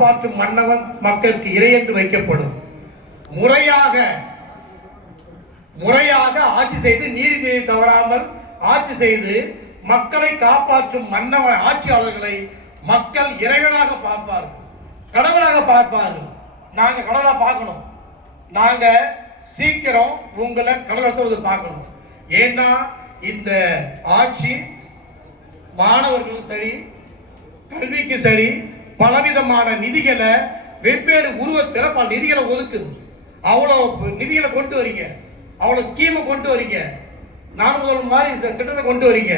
காப்பாற்றும் மன்னவன் மக்களுக்கு இறை என்று வைக்கப்படும். முறையாக ஆட்சி செய்து நீதியை தவறாமல் ஆட்சி செய்து மக்களை காப்பாற்றும் மன்னவன் ஆட்சியாளர்களை மக்கள் இறைவனாக பார்ப்பார்கள், கடவுளாக பார்ப்பார்கள். நாங்க கடவுளா பார்க்கணும். நாங்க சீக்கிரம் உங்களை கடவுளத்தை பார்க்கணும். ஏன்னா இந்த ஆட்சி மாணவர்களும் சரி, கல்விக்கு சரி, பலவிதமான நிதிகளை வெவ்வேறு உருவத்தில் பல நிதிகளை ஒதுக்குது. அவ்வளோ நிதிகளை கொண்டு வரீங்க, அவ்வளோ ஸ்கீமை கொண்டு வரீங்க, நான் முதல் மாதிரி திட்டத்தை கொண்டு வரீங்க,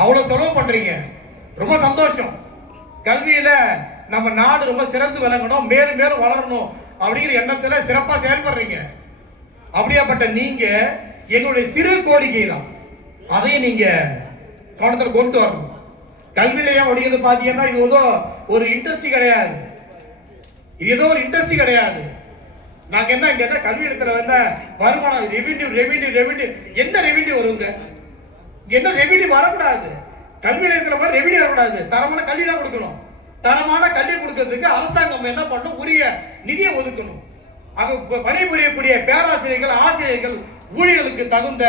அவ்வளோ செலவு பண்றீங்க. ரொம்ப சந்தோஷம். கல்வியில நம்ம நாடு ரொம்ப சிறந்து விளங்கணும், மேலும் மேலும் வளரணும் அப்படிங்கிற எண்ணத்தில் சிறப்பாக செயல்படுறீங்க. அப்படியாப்பட்ட நீங்க எங்களுடைய சிறு கோரிக்கை தான், அதையும் நீங்க கவனத்தில் கொண்டு வரணும். கல்வி நிலையம் அப்படிங்கிறது பார்த்தீங்கன்னா இது ஏதோ ஒரு இண்டஸ்ட்ரி கிடையாது, இது ஏதோ ஒரு இண்டஸ்ட்ரி கிடையாது. நாங்க என்ன இங்க என்ன கல்வி இடத்துல என்ன வருமானம் ரெவென்யூ ரெவென்யூ ரெவென்யூ என்ன ரெவென்யூ வருங்க? என்ன ரெவென்யூ வரக்கூடாது. கல்வி நிலையத்தில் போய் ரெவென்யூ வரக்கூடாது. தரமான கல்வி தான் கொடுக்கணும். தரமான கல்வி கொடுக்கறதுக்கு அரசாங்கம் என்ன பண்ணணும்? உரிய நிதியை ஒதுக்கணும். அங்க பணிபுரியக்கூடிய பேராசிரியர்கள், ஆசிரியர்கள், ஊழியர்களுக்கு தகுந்த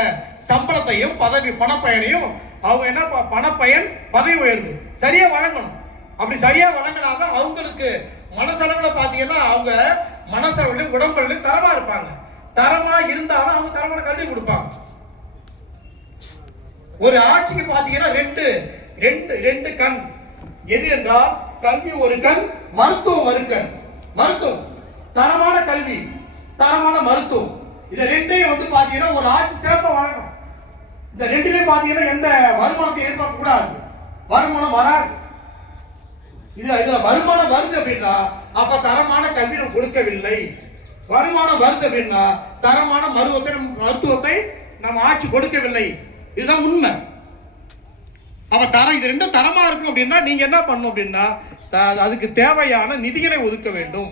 சம்பளத்தையும் பதவி பணப்பயனையும் அவங்க என்ன பணப்பயன் பதவி உயர்வு சரியா வழங்கணும். அப்படி சரியா வழங்கினாதான் அவங்களுக்கு மனசளவுல பாத்தீங்கன்னா அவங்க மனசளவுலையும் உடம்புலையும் தரமா இருப்பாங்க. தரமா இருந்தாலும் அவங்க தரமான கல்வி கொடுப்பாங்க. ஒரு ஆட்சிக்கு பாத்தீங்கன்னா ரெண்டு கண். எது என்றால் கல்வி ஒரு கண், மருத்துவம் ஒரு கண். மருத்துவம் தரமான கல்வி, தரமான மருத்துவம், இது ரெண்டையும் வந்து பாத்தீங்கன்னா ஒரு ஆட்சி சிறப்பா வழங்கணும். இந்த ரெண்டுலயும் பாத்தீங்கன்னா எந்த வருமானத்தை எதிர்பார்க்க கூடாது. வருமானம் வராது. இதுல வருமானம் வருது அப்படின்னா அப்ப தரமான கல்வி நம்ம கொடுக்கவில்லை. வருமானம் வருது அப்படின்னா தரமான மருத்துவத்தை நம்ம ஆட்சி கொடுக்கவில்லை. இதுதான் உண்மை. அப்ப இது ரெண்டும் தரமா இருக்கும் அப்படின்னா நீங்க என்ன பண்ணணும் அப்படின்னா அதுக்கு தேவையான நிதிகளை ஒதுக்க வேண்டும்.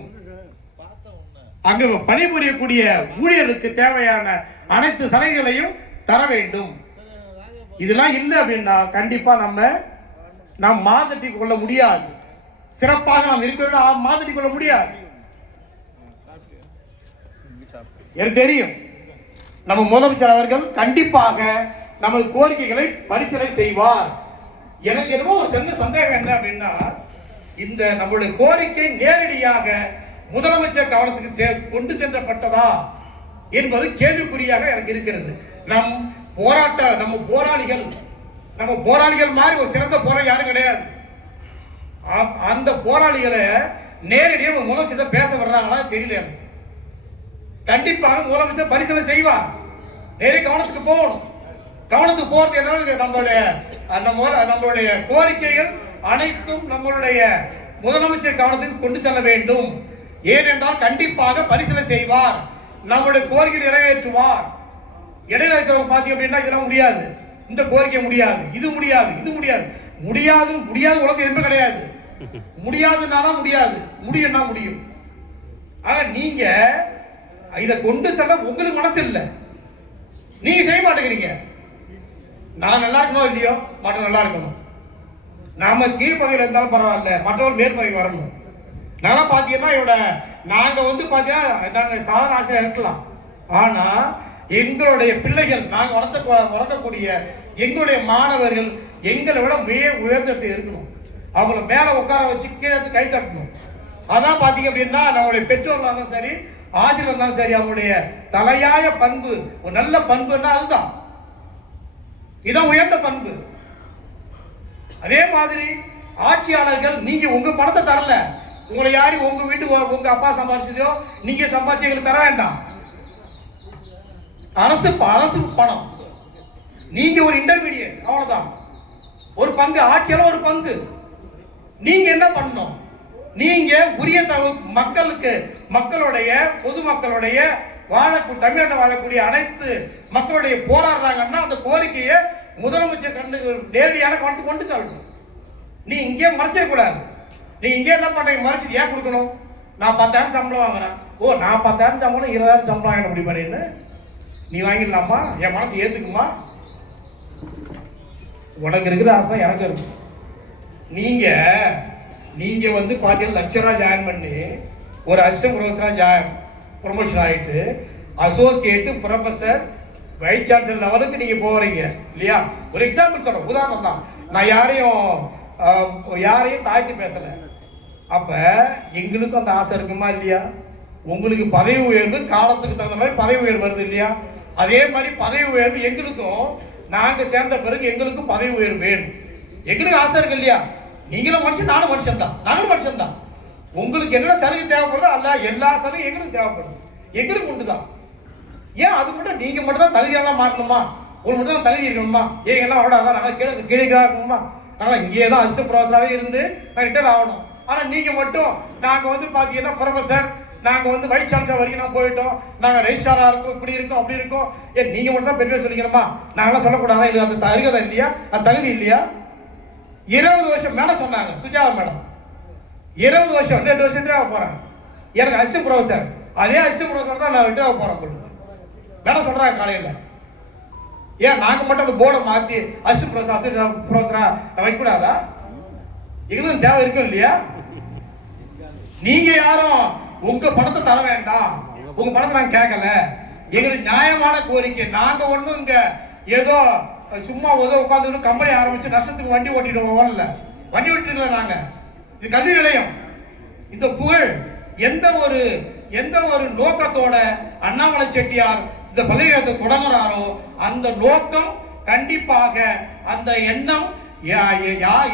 அங்க பணிபுரியக்கூடிய ஊழியருக்கு தேவையான அனைத்து சலுகைகளையும் தர வேண்டும். இதெல்லாம் இல்லை அப்படின்னா கண்டிப்பா நாம் மாதட்டி கொள்ள முடியாது. சிறப்பாக நாம் இருக்க மாதட்டி கொள்ள முடியாது. எனக்கு தெரியும் நம்ம முதலமைச்சர் அவர்கள் கண்டிப்பாக நமது கோரிக்கைகளை பரிசீலனை செய்வார். எனக்கு என்னமோ ஒரு சின்ன சந்தேகம் என்ன அப்படின்னா இந்த நம்முடைய கோரிக்கை நேரடியாக முதலமைச்சர் கவனத்துக்கு கொண்டு சென்றப்பட்டதா என்பது கேள்விக்குறியாக எனக்கு இருக்கிறது. நம்ம போராளிகள் மாதிரி ஒரு சிறந்த போராளி யாரும் கிடையாது. அந்த போராளிகளை நேரடியாக முதலமைச்சர் பேச வர்றாங்களா தெரியல எனக்கு. கண்டிப்பாக முதலமைச்சர் பரிசீலனை செய்வார். நேரடி கவனத்துக்கு போகணும். கவனத்துக்கு போறது என்ன நம்மளுடைய கோரிக்கைகள் அனைத்தும் நம்மளுடைய முதலமைச்சர் கவனத்துக்கு கொண்டு செல்ல வேண்டும். ஏனென்றால் கண்டிப்பாக பரிசீலனை செய்வார், நம்முடைய கோரிக்கை நிறைவேற்றுவார். இடையில இருக்கிறவங்க பாத்தீங்க அப்படின்னா இதெல்லாம் முடியாது, இந்த கோரிக்கை முடியாது, இது முடியாது, இது முடியாது, முடியாது உலகம் எதுவுமே கிடையாது. முடியாதுன்னாதான் முடியாது, முடியும்னா முடியும். ஆக நீங்க இதை கொண்டு செல்ல உங்களுக்கு மனசு இல்லை, நீங்க செய்ய மாட்டேங்கிறீங்க. நான் நல்லா இருக்கணும் இல்லையோ, மற்ற நல்லா இருக்கணும். நாம கீழ்ப்பகுதியில் இருந்தாலும் பரவாயில்ல, மற்றவர்கள் மேற்பகுதி வரணும். நல்லா பாத்தீங்கன்னா நாங்க வந்து பாத்தீங்கன்னா நாங்க சாதாரண ஆசிரியர் இருக்கலாம். ஆனா எங்களுடைய பிள்ளைகள், நாங்க வளர்க்கக்கூடிய எங்களுடைய மாணவர்கள் எங்களை விட உயர்ந்த இருக்கணும். அவங்கள மேல உட்கார வச்சு கீழே கை தட்டணும். அதான் பாத்தீங்க அப்படின்னா நம்மளுடைய பெற்றோர்களாக இருந்தாலும் சரி, ஆசிரியர் இருந்தாலும் சரி, அவங்களுடைய தலையாய பண்பு, ஒரு நல்ல பண்புன்னா அதுதான். இதான் உயர்ந்த பண்பு. அதே மாதிரி ஆட்சியாளர்கள் நீங்க உங்க பணத்தை தரல, உங்களை யாரும் உங்க வீட்டு உங்க அப்பா சம்பாதிச்சதோ நீங்க சம்பாதிச்சு எங்களுக்கு தர வேண்டாம். அரசு பணம், நீங்க ஒரு இன்டர்மீடியட், அவ்வளவுதான். ஒரு பங்கு ஆட்சியாளர் ஒரு பங்கு. நீங்க என்ன பண்ணணும்? நீங்க உரிய மக்களுடைய பொதுமக்களுடைய தமிழ்நாட்டில் வாழக்கூடிய அனைத்து மக்களுடைய போராடுறாங்கன்னா அந்த கோரிக்கையை முதலமைச்சர் நேரடியான கவனத்துக்கு கொண்டு செல்லணும். நீ இங்கே மறைச்சிட கூடாது. நீ இங்கே என்ன பண்றீங்க? மறைச்சிட்டு ஏன் கொடுக்கணும்? நான் 10,000 சம்பளம் வாங்குறேன். ஓ, நான் 10,000 சம்பளம் 20,000 சம்பளம் வாங்க முடியுமா? நீ வாங்கிடலாமா? என் மனசு ஏத்துக்குமா? உனக்கு இருக்கிற ஆசை எனக்கு இருக்கும். நீங்க நீங்க வந்து பாத்தீங்கன்னா லெக்சரா ஜாயின் பண்ணி ஒரு அசிஸ்டன்ட் ப்ரொஃபஸரா ப்ரொமோஷன் ஆயிட்டு அசோசியேட் ப்ரொஃபஸர் வைஸ் சான்சலர் லெவலுக்கு நீங்க போறீங்க இல்லையா? ஒரு எக்ஸாம்பிள் சொல்றேன், உதாரணம் தான். நான் யாரையும் தாழ்த்தி பேசல. அப்ப எங்களுக்கும் அந்த ஆசை இருக்குமா இல்லையா? உங்களுக்கு பதவி உயர்வு காலத்துக்கு தகுந்த மாதிரி பதவி உயர்வு வருது இல்லையா? அதே மாதிரி பதவி உயர்வு எங்களுக்கும் நாங்க சேர்ந்த பிறகு எங்களுக்கும் பதவி உயர்வு வேணும். எங்களுக்கு ஆசை இருக்கு இல்லையா? நீங்களும் மனுஷன், நானும் மனுஷன் தான், நானும் மனுஷன் தான். உங்களுக்கு என்ன சலுகை தேவைப்படுதோ அல்ல எல்லா சலுகையும் எங்களுக்கு தேவைப்படுது, எங்களுக்கு உண்டு தான். ஏன் அது மட்டும் நீங்க மட்டும் தான் தகுதியெல்லாம் மாறணுமா? உங்களுக்கு மட்டும் தான் தகுதி இருக்கணுமா? ஏன் எல்லாம் அவ்வளோதான் நாங்கள் கீழே இருக்கணுமா? நாங்கள் இங்கேயே தான் அசிஸ்டன்ட் ப்ரொஃபஸராகவே இருந்து நான் ரிட்டையர் ஆகணும். ஆனால் நீங்கள் மட்டும் நாங்கள் வந்து பார்த்தீங்கன்னா ப்ரொஃபஸர், நாங்கள் வந்து வைஸ் சான்சலர் வரைக்கும் நான் போயிட்டோம், நாங்கள் ரெஜிஸ்ட்ராராக இருக்கோம், இப்படி இருக்கோம் அப்படி இருக்கோம். ஏன் நீங்கள் மட்டும் தான் பெரிய சொல்லிக்கணுமா? நாங்களாம் சொல்லக்கூடாதா? இல்லை அந்த தகுதி இல்லையா? அந்த தகுதி இல்லையா? 20 வருஷம் மேடம் சொன்னாங்க, சுஜாதா மேடம் 20 வருஷம் 2 வருஷம் ரிட்டையர் ஆக போகிறேன். எனக்கு அசிஸ்டன்ட் ப்ரொஃபஸர், அதே அசிஸ்டன்ட் ப்ரொஃபஸர் தான் நான் ரிட்டையர் ஆக போகிறேன் போட்டு மேடம் சொல்கிறாங்க காலையில். ஏன் நாங்கள் மட்டும் அந்த போர்டை மாற்றி அசிஸ்டன்ட் ப்ரொஃபஸரா வைக்கக்கூடாதா? எங்களுக்கு தேவை இருக்கும் இல்லையா? நீங்க யாரும் உங்க பணத்தை தர வேண்டாம், உங்க பணத்தை நாங்க கேட்கல. எங்களுக்கு நியாயமான கோரிக்கை. நாங்க ஒண்ணும் இங்க ஏதோ சும்மா உட்காந்து கம்பெனி ஆரம்பிச்சு நஷ்டத்துக்கு வண்டி ஓட்டிட்டு வரல, வண்டி ஓட்டிட்டு நாங்க. இது கல்வி நிலையம். இந்த புகழ் எந்த ஒரு நோக்கத்தோட அண்ணாமலை செட்டியார் இந்த பல்கலைக்கழகத்தை தொடங்குறாரோ அந்த நோக்கம் கண்டிப்பாக அந்த எண்ணம்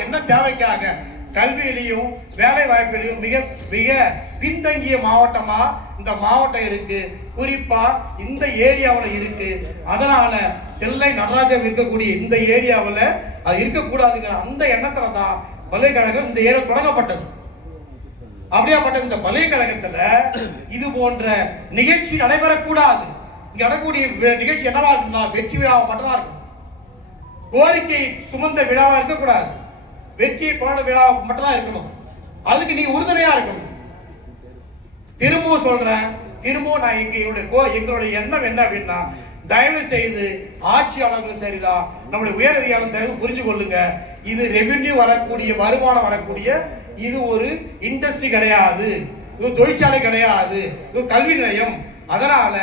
என்ன தேவைக்காக கல்வியிலையும் வேலை வாய்ப்பிலையும் மிக மிக பின்தங்கிய மாவட்டமா இந்த மாவட்டம் இருக்கு, குறிப்பா இந்த ஏரியாவில் இருக்கு. அதனால தெல்லை நடராஜன் இருக்கக்கூடிய இந்த ஏரியாவில் அது இருக்கக்கூடாதுங்கிற அந்த எண்ணத்துல தான் பல்கலைக்கழகம் இந்த ஏரியா தொடங்கப்பட்டது. அப்படியாப்பட்ட இந்த பல்கலைக்கழகத்துல இது போன்ற நிகழ்ச்சி நடைபெறக்கூடாது. இங்க நடக்கக்கூடிய நிகழ்ச்சி என்னவா இருக்குன்னா வெற்றி விழாவை மட்டும்தான் இருக்கும். கோரிக்கை சுமந்த விழாவா இருக்கக்கூடாது, வெற்றியை கொண்டாட விழாவை மட்டும்தான் இருக்கணும். அதுக்கு நீங்க உறுதுணையா இருக்கணும். திரும்பவும் சொல்றேன், திரும்பவும் நான் எங்களுடைய எண்ணம் என்ன அப்படின்னா, தயவு செய்து ஆட்சியாளர்களும் சரிதான், நம்முடைய உயர் அதிகாரம் தயவு புரிஞ்சு கொள்ளுங்க. இது ரெவென்யூ வரக்கூடிய வருமானம் வரக்கூடிய இது ஒரு இண்டஸ்ட்ரி கிடையாது, இது தொழிற்சாலை கிடையாது, இது கல்வி நிலையம். அதனால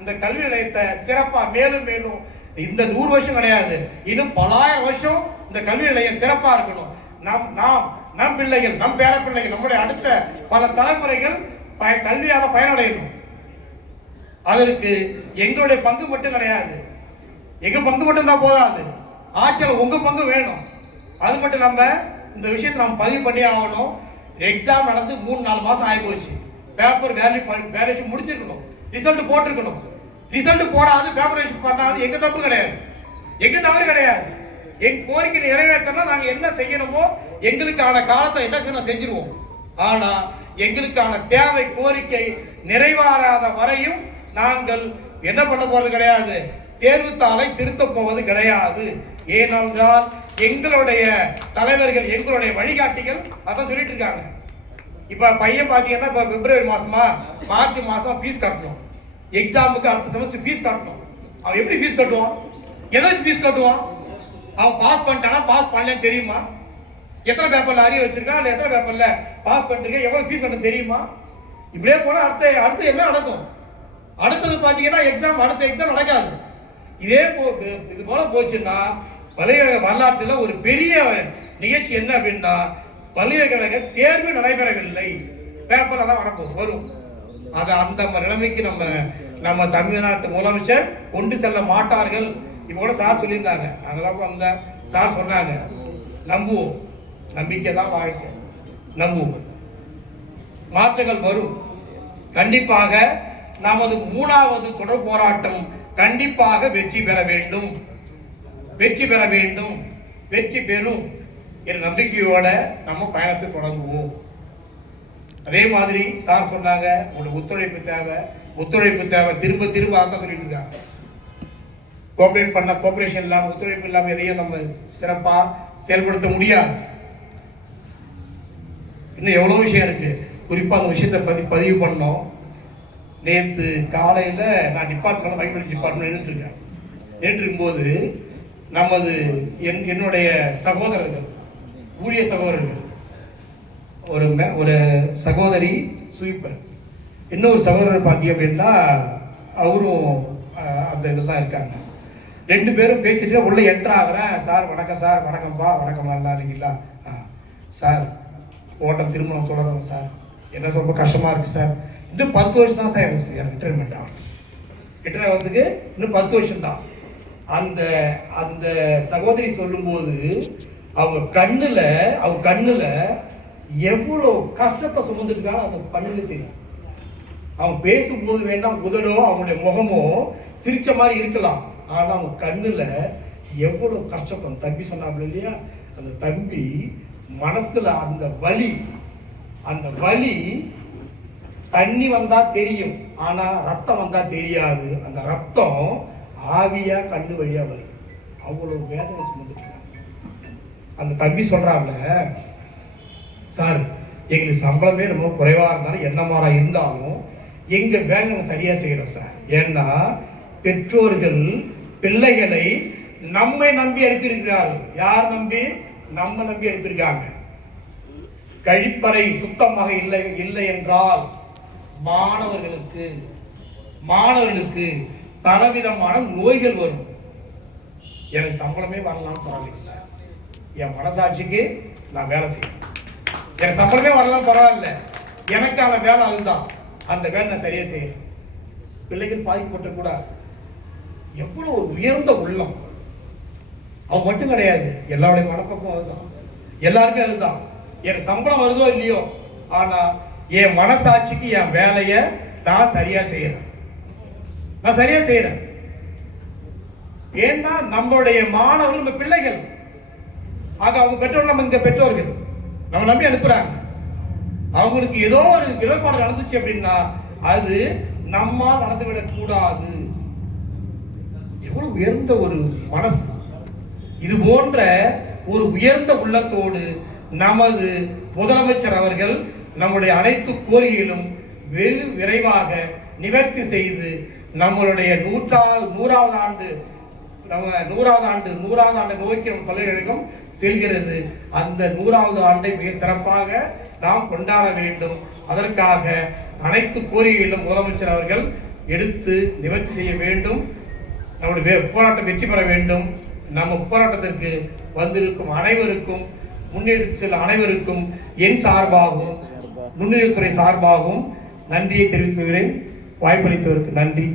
இந்த கல்வி நிலையத்தை சிறப்பா மேலும் மேலும் இந்த 100 வருஷம் கிடையாது, இன்னும் பலாயிரம் வருஷம் இந்த கல்வி நிலையம் சிறப்பா இருக்கணும். நம் பிள்ளைகள், நம் பேர பிள்ளைகள், நம்முடைய அடுத்த பல தலைமுறைகள் கல்வியாக பயனடையணும். அதற்கு எங்களுடைய பங்கு மட்டும் கிடையாது, எங்க பங்கு மட்டும் தான் போதாது, ஆட்சியாளர் உங்க பங்கு வேணும். அது மட்டும் இல்லாம இந்த விஷயத்தை நம்ம பதிவு பண்ணி ஆகணும். எக்ஸாம் நடந்து 3-4 மாசம் ஆகி போச்சு. பேப்பர் வேல்யூஷன் முடிச்சிருக்கணும், ரிசல்ட் போட்டிருக்கணும். ரிசல்ட் போடாது, பேப்பர் பண்ணாது, எங்க தப்பு கிடையாது, எங்க தவறு கிடையாது. எங்க கோரிக்கை நிறைவேற்றனா நாங்க என்ன செய்யணுமோ எங்களுக்கான காலத்தை என்ன செய்யணும் செஞ்சிருவோம். ஆனா எங்களுக்கான தேவை கோரிக்கை நிறைவேறாத வரையும் நாங்கள் என்ன பண்ண போறது கிடையாது, தேர்வுத்தாளை திருத்த போவது கிடையாது. ஏனென்றால் எங்களுடைய தலைவர்கள், எங்களுடைய வழிகாட்டிகள் அதான் சொல்லிட்டு இருக்காங்க. இப்ப பையன் பாத்தீங்கன்னா இப்ப பிப்ரவரி மாசமா மார்ச் மாசம் ஃபீஸ் கட்டணும், எக்ஸாமுக்கு அடுத்த செமஸ்டர் ஃபீஸ் கட்டணும். அவன் எப்படி ஃபீஸ் கட்டுவான்? எதை ஃபீஸ் கட்டுவான்? அவன் பாஸ் பண்ணிட்டானா பாஸ் பண்ணலன்னு தெரியுமா? எத்தனை பேப்பர்ல அரிய வச்சிருக்கா, இல்ல எத்தனை பேப்பர்ல பாஸ் பண்ணிருக்கேன், எவ்வளவு ஃபீஸ் கட்டணும் தெரியுமா? இப்படியே போனா அடுத்து என்ன நடக்கும்? அடுத்தது பாத்தீங்கன்னா அடுத்த எக்ஸாம் நடக்காது. இது போல போச்சுன்னா பல்கலைக்கழக வரலாற்றில் ஒரு பெரிய நிகழ்ச்சி என்ன அப்படின்னா, பல்கலைக்கழக தேர்வு நடைபெறவில்லை, பேப்பர்ல தான் வரும். அது அந்த நிலைமைக்கு நம்ம தமிழ்நாட்டு முதலமைச்சர் கொண்டு செல்ல மாட்டார்கள். இப்போ கூட சார் சொல்லியிருந்தாங்க, நாங்கள் தான் அந்த சார் சொன்னாங்க, நம்புவோம், நம்பிக்கை தான் வாழ்க்கை, நம்புவோம், மாற்றங்கள் வரும். கண்டிப்பாக நமது 3வது தொடர் போராட்டம் கண்டிப்பாக வெற்றி பெற வேண்டும், வெற்றி பெறும் என்ற நம்பிக்கையோட நம்ம பயணத்தை தொடங்குவோம். அதே மாதிரி சார் சொன்னாங்க, உங்களுக்கு ஒத்துழைப்பு தேவை, திரும்ப அதான் சொல்லிட்டு இருக்காங்க. கோஆபரேஷன் இல்லாம, ஒத்துழைப்பு இல்லாம எதையும் நம்ம சிறப்பா செயல்படுத்த முடியாது. இன்னும் எவ்வளவு விஷயம் இருக்கு. குறிப்பா அந்த விஷயத்தை பதிவு பண்ணோம். நேற்று காலையில நான் மைக்ரோலஜி டிபார்ட்மெண்ட் இருக்கேன். இருக்கும்போது நமது என்னுடைய சகோதரர்கள், ஊழிய சகோதரர்கள் ஒரு சகோதரி ஸ்வீப்பர், இன்னொரு சகோதரர் பார்த்தீங்க அப்படின்னா அவரும் அந்த இதெல்லாம் இருக்காங்க. 2 பேரும் பேசிட்டு உள்ளே என்ட்ரு ஆகிறேன். சார் வணக்கம், சார் வணக்கம்ப்பா, வணக்கம், நல்லா இருக்கீங்களா? சார் ஓட்டம் திருமணம் தொடரும் சார், என்ன ரொம்ப கஷ்டமாக இருக்குது சார், இன்னும் 10 வருஷம் தான் சார் எனக்கு ரிட்டைர்மெண்ட் ஆகும், ரிட்டையர் ஆகிறதுக்கு இன்னும் 10 வருஷம் தான். அந்த அந்த சகோதரி சொல்லும்போது அவங்க கண்ணில் எவ்வளோ கஷ்டத்தை சுமந்துருக்காங்க அந்த கண்ணில் தெரியும். அவங்க பேசும்போது வேண்டாம் உதடோ அவங்களுடைய முகமோ சிரிச்ச மாதிரி இருக்கலாம், ஆனால் அவங்க கண்ணில் எவ்வளோ கஷ்டத்தை. அந்த தம்பி சொன்னாப்புல இல்லையா, அந்த தம்பி மனசுல அந்த வலி தண்ணி வந்தா தெரியும், ஆனா ரத்தம் வந்தா தெரியாது. அந்த ரத்தம் ஆவியா கண்ணு வழியா வரும். அவ்வளவு வேதனை சுமந்துட்டு அந்த தம்பி சொல்றாங்க, சார் எங்களுக்கு சம்பளமே ரொம்ப குறைவா இருந்தாலும் என்ன மாதிரி இருந்தாலும் எங்க வேலை நாங்கள் சரியா செய்யறோம் சார். ஏன்னா பெற்றோர்கள் பிள்ளைகளை நம்மை நம்பி அனுப்பியிருக்கிறார்கள். யார் நம்பி? நம்ம நம்பி அனுப்பியிருக்காங்க. கழிப்பறை சுத்தமாக இல்லை என்றால் மாணவர்களுக்கு பலவிதமான நோய்கள் வரும். எனக்கு சம்பளமே வரலாம்னு பரவாயில்லை சார், என் மனசாட்சிக்கு நான் வேலை செய்யணும். எனக்கு சம்பளமே வரலாம் பரவாயில்ல, எனக்கான வேலை அதுதான், அந்த வேலை நான் சரியா செய்யறேன். பிள்ளைகள் பாதிக்கப்பட்டக்கூடாது. எவ்வளவு ஒரு உயர்ந்த உள்ளம். அவங்க மட்டும் கிடையாது, எல்லாருடைய மனப்பக்கம் அதுதான், எல்லாருமே அதுதான். எனக்கு சம்பளம் வருதோ இல்லையோ, ஆனா என் மனசாட்சிக்கு என் வேலையை நான் சரியா செய்யறேன். ஏன்னா நம்மளுடைய மாணவர்கள் நம்ம பிள்ளைகள், ஆக அவங்க பெற்றோர்கள் நம்ம இங்க பெற்றோர்கள் நம்ம நம்பி அனுப்புறாங்க. அவங்களுக்கு ஏதோ ஒரு இடர்பாடு நடந்துச்சு அப்படின்னா அது நம்மால் நடந்துவிடக் கூடாது. எவ்வளவு உயர்ந்த ஒரு மனசு. இது போன்ற ஒரு உயர்ந்த உள்ளத்தோடு நமது முதலமைச்சர் அவர்கள் நம்முடைய அனைத்து கோரிக்கைகளும் வெகு விரைவாக நிவர்த்தி செய்து நம்மளுடைய 100வது ஆண்டு நோக்கி நம் பல்கலைக்கழகம் செல்கிறது. அந்த 100வது ஆண்டை மிக சிறப்பாக நாம் கொண்டாட வேண்டும். அதற்காக அனைத்து கோரிக்கைகளும் முதலமைச்சர் அவர்கள் எடுத்து நிவர்த்தி செய்ய வேண்டும். நம்முடைய போராட்டம் வெற்றி பெற வேண்டும். நம்ம போராட்டத்திற்கு வந்திருக்கும் அனைவருக்கும், முன்னெடுத்து செல்லும் அனைவருக்கும் என் சார்பாகவும் நுண்ணுயிர்த்துறை சார்பாகவும் நன்றியை தெரிவித்துக் கொள்கிறேன். வாய்ப்பளித்தவருக்கு நன்றி.